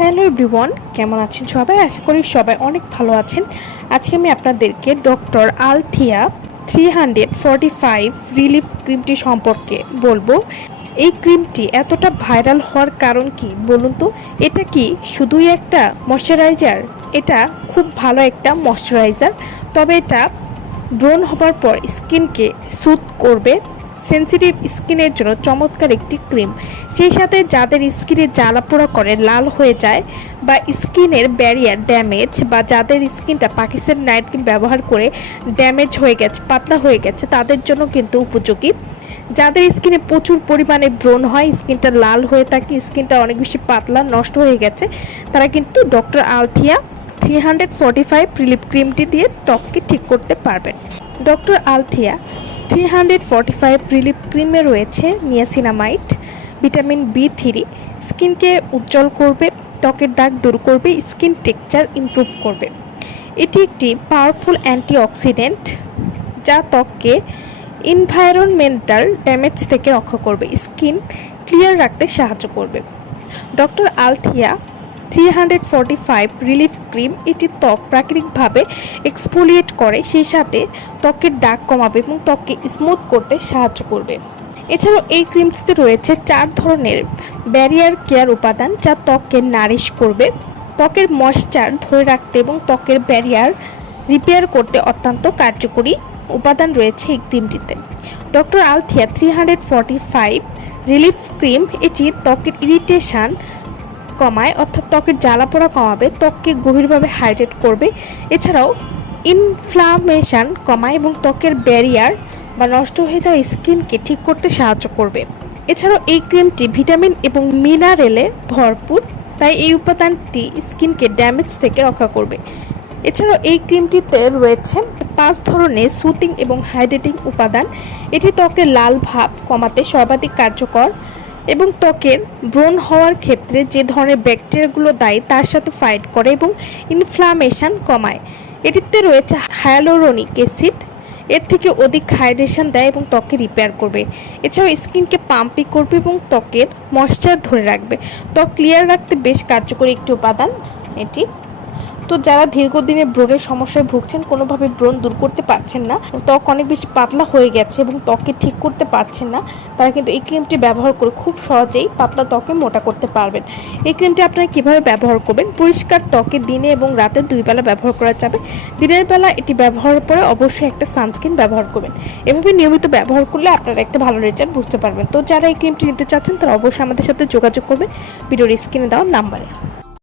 Hello everyone, কেমন আছেন সবাই? আশা করি সবাই অনেক ভালো আছেন। আজকে আমি আপনাদেরকে ডক্টর আলথিয়া 345 রিলিফ ক্রিমটি সম্পর্কে বলবো। এই ক্রিমটি এতটা ভাইরাল হওয়ার কারণ কি বলুন তো? এটা কি শুধুই একটা ময়শ্চারাইজার? এটা খুব ভালো একটা ময়শ্চারাইজার, তবে এটা ব্রণ হবার পর স্কিনকে সুথ করবে। সেন্সিটিভ স্কিনের জন্য চমৎকার একটি ক্রিম। সেই সাথে যাদের স্কিনে জ্বালাপোড়া করে, লাল হয়ে যায়, বা স্কিনের ব্যারিয়ার ড্যামেজ, বা যাদের স্কিনটা পাকিস্তানি নাইট ক্রিম ব্যবহার করে ড্যামেজ হয়ে গেছে, পাতলা হয়ে গেছে, তাদের জন্য কিন্তু উপযোগী। যাদের স্কিনে প্রচুর পরিমাণে ব্রণ হয়, স্কিনটা লাল হয়ে থাকে, স্কিনটা অনেক বেশি পাতলা নষ্ট হয়ে গেছে, তারা কিন্তু ডক্টর আলথিয়া 345 রিলিফ ক্রিমটি দিয়ে ত্বককে ঠিক করতে পারবেন। ডক্টর আলথিয়া 345 রিলিফ ক্রিমে রয়েছে নিয়াসিনামাইড, ভিটামিন B3, স্কিনকে উজ্জ্বল করবে, ত্বকের দাগ দূর করবে, স্কিন টেক্সচার ইমপ্রুভ করবে। এটি একটি পাওয়ারফুল অ্যান্টিঅক্সিডেন্ট যা ত্বককে এনভায়রনমেন্টাল ড্যামেজ থেকে রক্ষা করবে, স্কিন ক্লিয়ার রাখতে সাহায্য করবে। ডক্টর আলথিয়া 345 রিলিফ ক্রিম এটি ত্বক প্রাকৃতিকভাবে এক্সফোলিয়েট করে, সেই সাথে ত্বকের দাগ কমাবে এবং ত্বককে স্মুথ করতে সাহায্য করবে। এছাড়াও এই ক্রিমটিতে রয়েছে 4 ধরনের ব্যারিয়ার কেয়ার উপাদান যা ত্বককে নারিশ করবে, ত্বকের ময়েশ্চার ধরে রাখতে এবং ত্বকের ব্যারিয়ার রিপেয়ার করতে অত্যন্ত কার্যকরী উপাদান রয়েছে এই ক্রিমটিতে। ডক্টর আলথিয়া 345 রিলিফ ক্রিম এটি ত্বকের ইরিটেশন কমায়, অর্থাৎ ত্বকের জ্বালাপোড়া কমাবে, ত্বককে গভীরভাবে হাইড্রেট করবে। এছাড়াও ইনফ্লামেশন কমায় এবং ত্বকের ব্যারিয়ার বা নষ্ট হয়ে যাওয়া স্কিনকে ঠিক করতে সাহায্য করবে। এছাড়াও এই ক্রিমটি ভিটামিন এবং মিনারেলে ভরপুর, তাই এই উপাদানটি স্কিনকে ড্যামেজ থেকে রক্ষা করবে। এছাড়াও এই ক্রিমটিতে রয়েছে 5 ধরনের সুথিং এবং হাইড্রেটিং উপাদান। এটি ত্বকের লাল ভাব কমাতে সর্বাধিক কার্যকর এবং ত্বকের ব্রণ হওয়ার ক্ষেত্রে যে ধরনের ব্যাকটেরিয়াগুলো দায়ী তার সাথে ফাইট করে এবং ইনফ্লামেশন কমায়। এটিতে রয়েছে হায়ালুরোনিক অ্যাসিড, এর থেকে অধিক হাইড্রেশন দেয় এবং ত্বককে রিপেয়ার করবে। এছাড়াও স্কিনকে পাম্পি করবে এবং ত্বকের ময়েশ্চার ধরে রাখবে। ত্বক ক্লিয়ার রাখতে বেশ কার্যকরী একটি উপাদান এটি। তো যারা দীর্ঘদিনের ব্রণের সমস্যায় ভুগছেন, কোনোভাবে ব্রণ দূর করতে পারছেন না, ত্বক অনেক বেশি পাতলা হয়ে গেছে এবং ত্বককে ঠিক করতে পারছেন না, তারা কিন্তু এই ক্রিমটি ব্যবহার করে খুব সহজেই পাতলা ত্বকে মোটা করতে পারবেন। এই ক্রিমটি আপনারা কীভাবে ব্যবহার করবেন? পরিষ্কার ত্বকে দিনে এবং রাতে 2 বেলা ব্যবহার করা যাবে। দিনের বেলা এটি ব্যবহারের পরে অবশ্যই একটা সানস্ক্রিন ব্যবহার করবেন। এভাবে নিয়মিত ব্যবহার করলে আপনারা একটা ভালো রেজাল্ট বুঝতে পারবেন। তো যারা এই ক্রিমটি নিতে চাচ্ছেন তারা অবশ্যই আমাদের সাথে যোগাযোগ করবেন ভিডিওর স্ক্রিনে দেওয়া নাম্বারে।